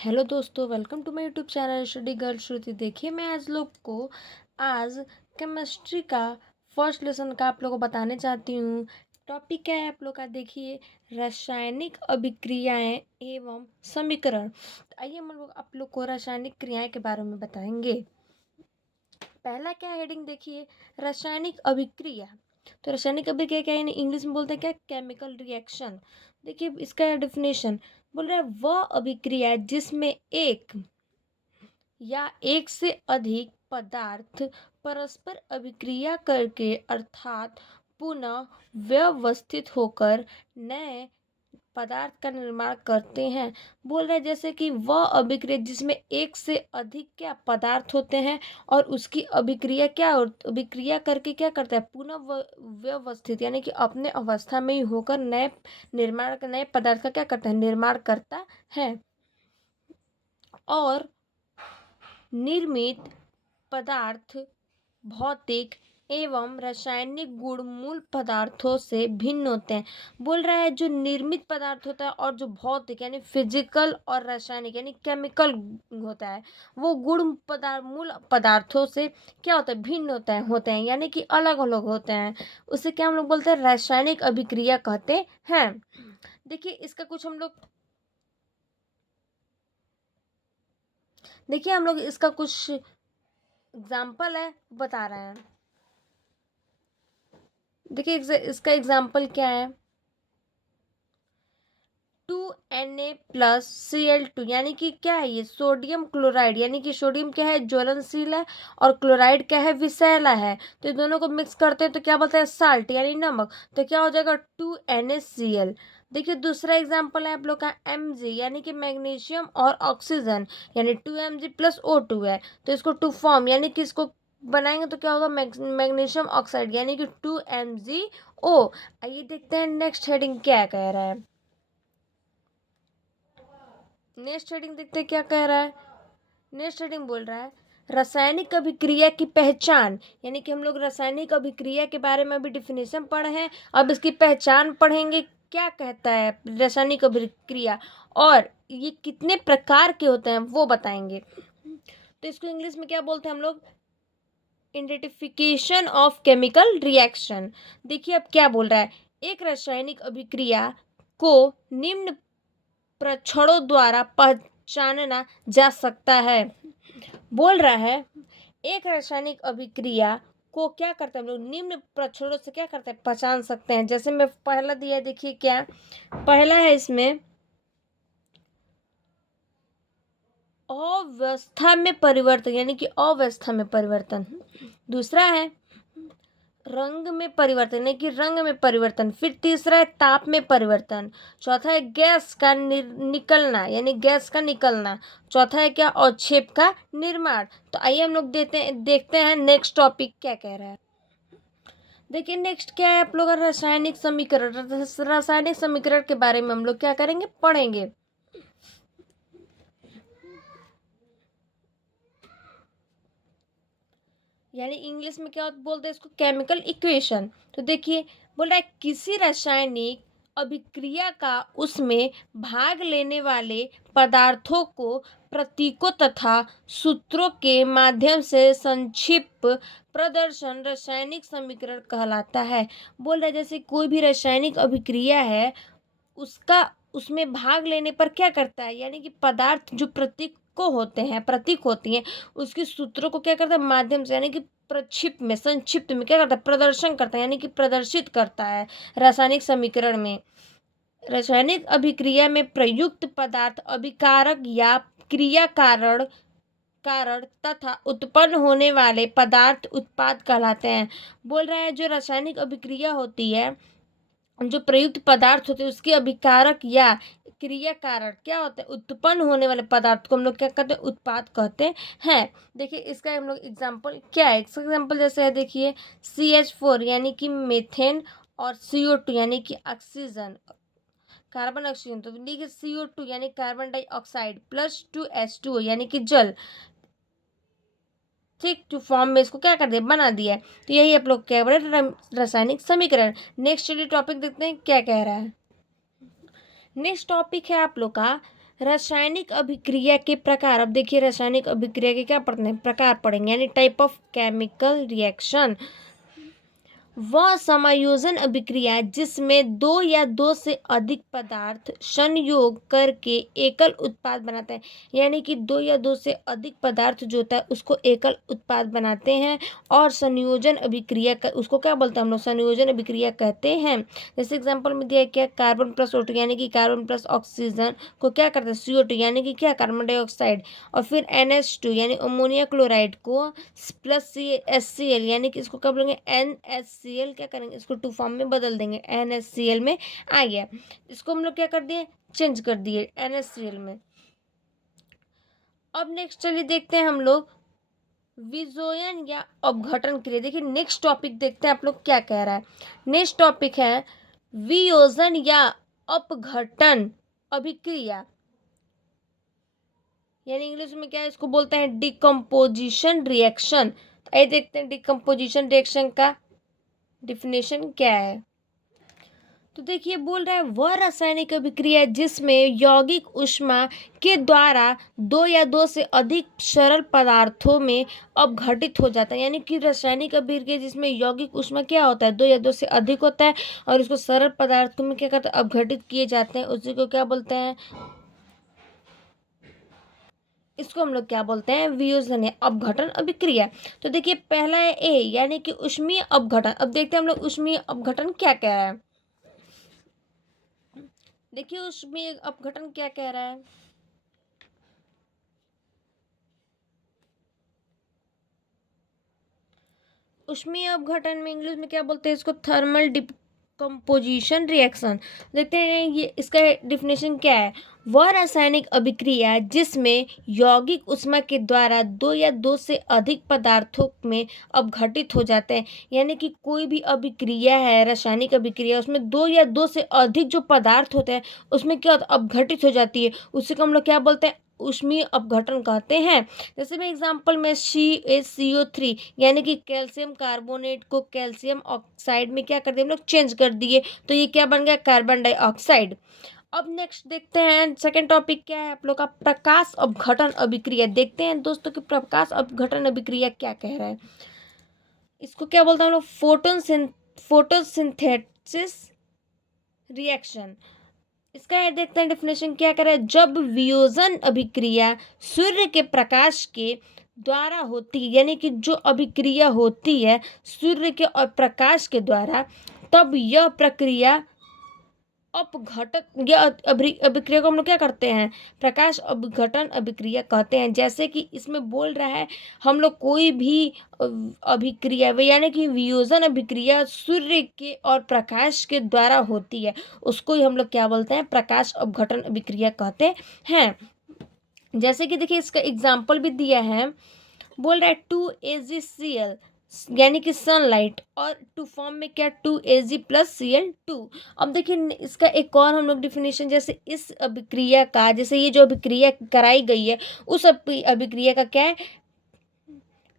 Hello दोस्तों, welcome to my YouTube channel study girl Shruti. देखिए, मैं आज केमिस्ट्री का फर्स्ट लेसन का आप लोगों को बताने चाहती हूँ। टॉपिक क्या है आप लोग का? देखिए, रासायनिक अभिक्रियाएं एवं समीकरण। तो आइए हम लोग आप लोग को रासायनिक क्रियाएं के बारे में बताएंगे। पहला क्या हेडिंग देखिए, रासायनिक अभिक्रिया। तो रासायनिक अभिक्रिया क्या है, इंग्लिश में बोलते हैं क्या? Chemical reaction. देखिए इसका डेफिनेशन बोल रहा है, वह अभिक्रिया जिसमें एक या एक से अधिक पदार्थ परस्पर अभिक्रिया करके अर्थात पुनः व्यवस्थित होकर नए पदार्थ का निर्माण करते हैं। बोल रहे हैं जैसे कि वह अभिक्रिया जिसमें एक से अधिक क्या पदार्थ होते हैं और उसकी अभिक्रिया करके क्या करता है, पुनः व्यवस्थित यानी कि अपने अवस्था में ही होकर नए पदार्थ का क्या करता है, निर्माण करता है। और निर्मित पदार्थ भौतिक एवं रासायनिक गुण मूल पदार्थों से भिन्न होते हैं। बोल रहा है जो निर्मित पदार्थ होता है और जो भौतिक यानी फिजिकल और रासायनिक यानी केमिकल होता है, वो मूल पदार्थों से क्या होता है, भिन्न होते हैं यानी कि अलग अलग होते हैं। उसे क्या हम लोग बोलते हैं, रासायनिक अभिक्रिया कहते हैं। देखिए इसका कुछ हम लोग देखिए हम लोग इसका कुछ एग्जाम्पल है बता रहे हैं। देखिए इसका एग्जाम्पल क्या है, 2Na+Cl2 यानी कि क्या है ये, सोडियम क्लोराइड यानी कि सोडियम क्या है, ज्वलनशील है और क्लोराइड क्या है, विषैला है। तो ये दोनों को मिक्स करते हैं तो क्या बोलते हैं, साल्ट यानी नमक। तो क्या हो जाएगा, 2NaCl। देखिए दूसरा एग्जाम्पल है आप लोग का Mg यानी कि मैग्नीशियम और ऑक्सीजन यानी 2Mg+O2 है। तो इसको टू फॉर्म यानी कि इसको बनाएंगे तो क्या होगा, मैग्नीशियम ऑक्साइड यानी कि 2MgO। आइए देखते हैं नेक्स्ट हेडिंग क्या कह रहा है। नेक्स्ट हेडिंग देखते हैं क्या कह रहा है। नेक्स्ट हेडिंग बोल रहा है, रासायनिक अभिक्रिया की पहचान। यानी कि हम लोग रासायनिक अभिक्रिया के बारे में अभी डिफिनेशन पढ़े हैं, अब इसकी पहचान पढ़ेंगे। क्या कहता है रासायनिक अभिक्रिया और ये कितने प्रकार के होते हैं वो बताएंगे। तो इसको इंग्लिश में क्या बोलते हैं हम लोग, आइडेंटिफिकेशन ऑफ केमिकल रिएक्शन। देखिए अब क्या बोल रहा है, एक रासायनिक अभिक्रिया को निम्न प्रक्षणों द्वारा पहचाना जा सकता है। बोल रहा है एक रासायनिक अभिक्रिया को क्या करते हैं हम लोग, निम्न प्रक्षणों से क्या करते हैं, पहचान सकते हैं। जैसे मैं पहला दिया, देखिए क्या पहला है, इसमें अवस्था में परिवर्तन यानी कि अवस्था में परिवर्तन। दूसरा है रंग में परिवर्तन यानी कि रंग में परिवर्तन। फिर तीसरा है ताप में परिवर्तन। चौथा है गैस का निकलना यानी गैस का निकलना। चौथा है क्या, अवक्षेप का निर्माण। तो आइए हम लोग देखते हैं नेक्स्ट टॉपिक क्या कह रहा है। देखिए नेक्स्ट क्या है आप लोग का, रासायनिक समीकरण। रासायनिक समीकरण के बारे में हम लोग क्या करेंगे, पढ़ेंगे। यानी इंग्लिश में क्या बोलते हैं इसको, केमिकल इक्वेशन। तो देखिए बोल रहा है किसी रासायनिक अभिक्रिया का उसमें भाग लेने वाले पदार्थों को प्रतीकों तथा सूत्रों के माध्यम से संक्षिप्त प्रदर्शन रासायनिक समीकरण कहलाता है। बोल रहा है जैसे कोई भी रासायनिक अभिक्रिया है, उसका उसमें भाग लेने पर क्या करता है, यानी कि पदार्थ जो प्रतीक होती हैं, उसके सूत्रों को क्या करता है, माध्यम से यानी कि संक्षिप्त में क्या करता है, प्रदर्शन करता है यानी कि प्रदर्शित करता है रासायनिक समीकरण में। रासायनिक अभिक्रिया में प्रयुक्त पदार्थ अभिकारक या क्रिया कारण तथा उत्पन्न होने वाले पदार्थ उत्पाद कहलाते हैं। बोल रहा है जो रासायनिक अभिक्रिया होती है, जो प्रयुक्त पदार्थ होते हैं, उसके अभिकारक या क्रिया कारण क्या होते हैं, उत्पन्न होने वाले पदार्थ को हम लोग क्या कहते हैं, उत्पाद कहते हैं। देखिए इसका हम लोग एग्जाम्पल क्या है, इसका एग्जाम्पल जैसे है, देखिए CH4 यानी कि मीथेन और CO2 यानी कि ऑक्सीजन, कार्बन ऑक्सीजन। तो देखिए CO2 यानी कार्बन डाइऑक्साइड प्लस 2H2O यानी कि जल। ठीक, टू फॉर्म में इसको क्या कर दिया, बना दिया है। तो यही आप लोग क्या बोले, रासायनिक समीकरण। नेक्स्ट चलिए टॉपिक देखते हैं क्या कह रहा है। नेक्स्ट टॉपिक है आप लोग का रासायनिक अभिक्रिया के प्रकार। अब देखिए रासायनिक अभिक्रिया के क्या पढ़ते हैं, प्रकार पढ़ेंगे, यानी टाइप ऑफ केमिकल रिएक्शन। वह समायोजन अभिक्रिया जिसमें दो या दो से अधिक पदार्थ संयोग करके एकल उत्पाद बनाते हैं, यानी कि दो या दो से अधिक पदार्थ जो होता है उसको एकल उत्पाद बनाते हैं। और संयोजन अभिक्रिया का उसको क्या बोलते हैं हम लोग, संयोजन अभिक्रिया कहते हैं। जैसे एग्जांपल में दिया क्या, कार्बन प्लस O2 यानी कि कार्बन प्लस ऑक्सीजन को क्या करते हैं, CO2 यानी कि क्या, कार्बन डाइऑक्साइड। और फिर NH2 यानी अमोनिया क्लोराइड को प्लस HCl यानी कि इसको क्या बोलेंगे, NaCl, क्या करेंगे इसको टू फॉर्म में बदल देंगे, NaCl में आ गया। इसको हम लोग क्या कर दिए, चेंज कर दिए NaCl में। अब नेक्स्ट चलिए देखते हैं हम लोग विजोयन या अपघटन क्रिया। देखिए नेक्स्ट टॉपिक देखते हैं आप लोग क्या कह रहा है। नेक्स्ट टॉपिक है वियोजन या अपघटन अभिक्रिया, यानी इंग्लिश में क्या है, इसको बोलते हैं डिकम्पोजिशन रिएक्शन। तो आइए देखते हैं डिकम्पोजिशन रिएक्शन का डिफिनेशन क्या है। तो देखिए बोल रहा है वह रासायनिक अभिक्रिया जिसमें यौगिक ऊष्मा के द्वारा दो या दो से अधिक सरल पदार्थों में अपघटित हो जाता है, यानी कि रासायनिक अभिक्रिया जिसमें यौगिक ऊष्मा क्या होता है, दो या दो से अधिक होता है और उसको सरल पदार्थों में क्या करते हैं, अपघटित किए जाते हैं, उसी को क्या बोलते हैं, इसको हम लोग क्या बोलते हैं, वियोजन या अपघटन अभिक्रिया। तो देखिए पहला है ए, यानी कि ऊष्मीय अपघटन। अब देखते हैं हम लोग ऊष्मीय अपघटन क्या कह रहा है। देखिए ऊष्मीय अपघटन क्या कह रहा है, ऊष्मीय अपघटन में इंग्लिश में क्या बोलते हैं इसको, थर्मल डिकम्पोजिशन रिएक्शन। देखते हैं ये इसका डिफिनेशन क्या है। वह रासायनिक अभिक्रिया जिसमें यौगिक ऊष्मा के द्वारा दो या दो से अधिक पदार्थों में अपघटित हो जाते हैं, यानी कि कोई भी अभिक्रिया है, रासायनिक अभिक्रिया, उसमें दो या दो से अधिक जो पदार्थ होते हैं उसमें क्या होता है, अपघटित हो जाती है, उसी को हम लोग क्या बोलते हैं, ऊष्मीय अपघटन कहते हैं। जैसे मैं एग्जांपल में CaCO3 यानी कि कैल्शियम कार्बोनेट को कैल्शियम ऑक्साइड में क्या कर दिए हम लोग, चेंज कर दिए, तो ये क्या बन गया, कार्बन डाइऑक्साइड। अब नेक्स्ट देखते हैं सेकंड टॉपिक क्या है आप लोग का, प्रकाश अपघटन अभिक्रिया। देखते हैं दोस्तों कि प्रकाश अपघटन अभिक्रिया क्या कह रहा है। इसको क्या बोलते हैं हम लोग, फोटोसिंथेसिस रिएक्शन। इसका ये देखते हैं डिफिनेशन क्या कर रहा है। जब वियोजन अभिक्रिया सूर्य के प्रकाश के द्वारा होती है, यानी कि जो अभिक्रिया होती है सूर्य के और प्रकाश के द्वारा, तब यह प्रक्रिया अपघटन या अभिक्रिया को हम लोग क्या करते हैं, प्रकाश अपघटन अभिक्रिया कहते हैं। जैसे कि इसमें बोल रहा है हम लोग कोई भी अभिक्रिया यानी कि वियोजन अभिक्रिया सूर्य के और प्रकाश के द्वारा होती है, उसको ही हम लोग क्या बोलते हैं, प्रकाश अपघटन अभिक्रिया कहते हैं। जैसे कि देखिए इसका एग्जाम्पल भी दिया है, बोल रहा है 2AgCl यानी कि सनलाइट, और टू फॉर्म में क्या, 2Ag + Cl2। अब देखिए इसका एक और हम लोग डिफिनेशन, जैसे इस अभिक्रिया का, जैसे ये जो अभिक्रिया कराई गई है उस अभिक्रिया का क्या है,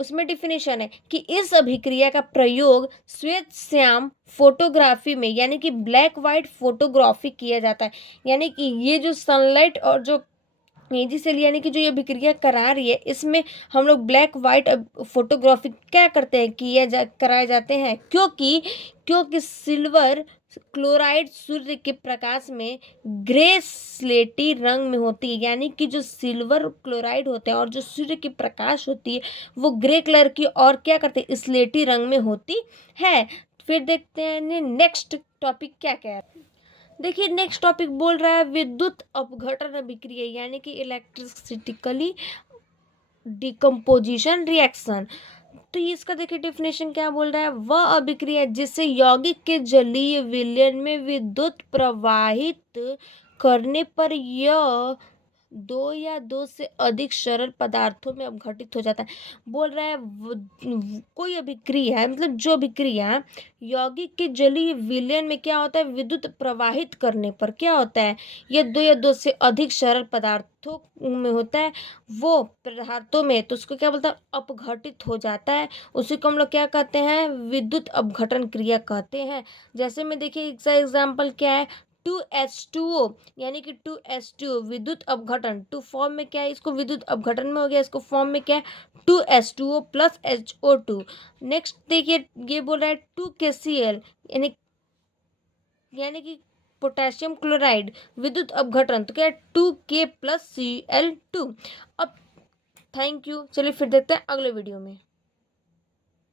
उसमें डिफिनेशन है कि इस अभिक्रिया का प्रयोग श्वेत श्याम फोटोग्राफी में यानी कि ब्लैक वाइट फोटोग्राफी किया जाता है, यानी कि ये जो सनलाइट और जो AgCl यानी कि जो ये अभिक्रिया करा रही है इसमें हम लोग ब्लैक वाइट फोटोग्राफी क्या करते हैं, कराए जाते हैं, क्योंकि सिल्वर क्लोराइड सूर्य के प्रकाश में ग्रे स्लेटी रंग में होती है, यानी कि जो सिल्वर क्लोराइड होते हैं और जो सूर्य की प्रकाश होती है वो ग्रे कलर की और क्या करते हैं, स्लेटी रंग में होती है। फिर देखते हैं नेक्स्ट टॉपिक क्या कह रहा है। देखिए नेक्स्ट टॉपिक बोल रहा है विद्युत अपघटन अभिक्रिया, यानी कि इलेक्ट्रिसिटिकली डिकम्पोजिशन रिएक्शन। तो इसका देखिए डिफिनेशन क्या बोल रहा है, वह अभिक्रिया जिससे यौगिक के जलीय विलयन में विद्युत प्रवाहित करने पर यह दो या दो से अधिक सरल पदार्थों में अपघटित हो जाता है। बोल रहा है कोई अभिक्रिया है, मतलब जो अभिक्रिया यौगिक के जलीय विलयन में क्या होता है, विद्युत प्रवाहित करने पर क्या होता है, ये दो या दो से अधिक सरल पदार्थों में होता है, वो पदार्थों में, तो उसको क्या बोलता है, अपघटित हो जाता है, उसी को हम लोग क्या कहते हैं, विद्युत अपघटन क्रिया कहते हैं। जैसे में देखिए इसका एग्जाम्पल क्या है, 2H2O यानी कि 2H2O विद्युत अपघटन, टू फॉर्म में क्या है, इसको विद्युत अपघटन में हो गया, इसको फॉर्म में क्या है 2H2O प्लस HO2। नेक्स्ट देखिए ये बोल रहा है 2KCl यानी कि पोटेशियम क्लोराइड विद्युत अपघटन, तो क्या है 2K प्लस Cl2। अब थैंक यू, चलिए फिर देखते हैं अगले वीडियो में।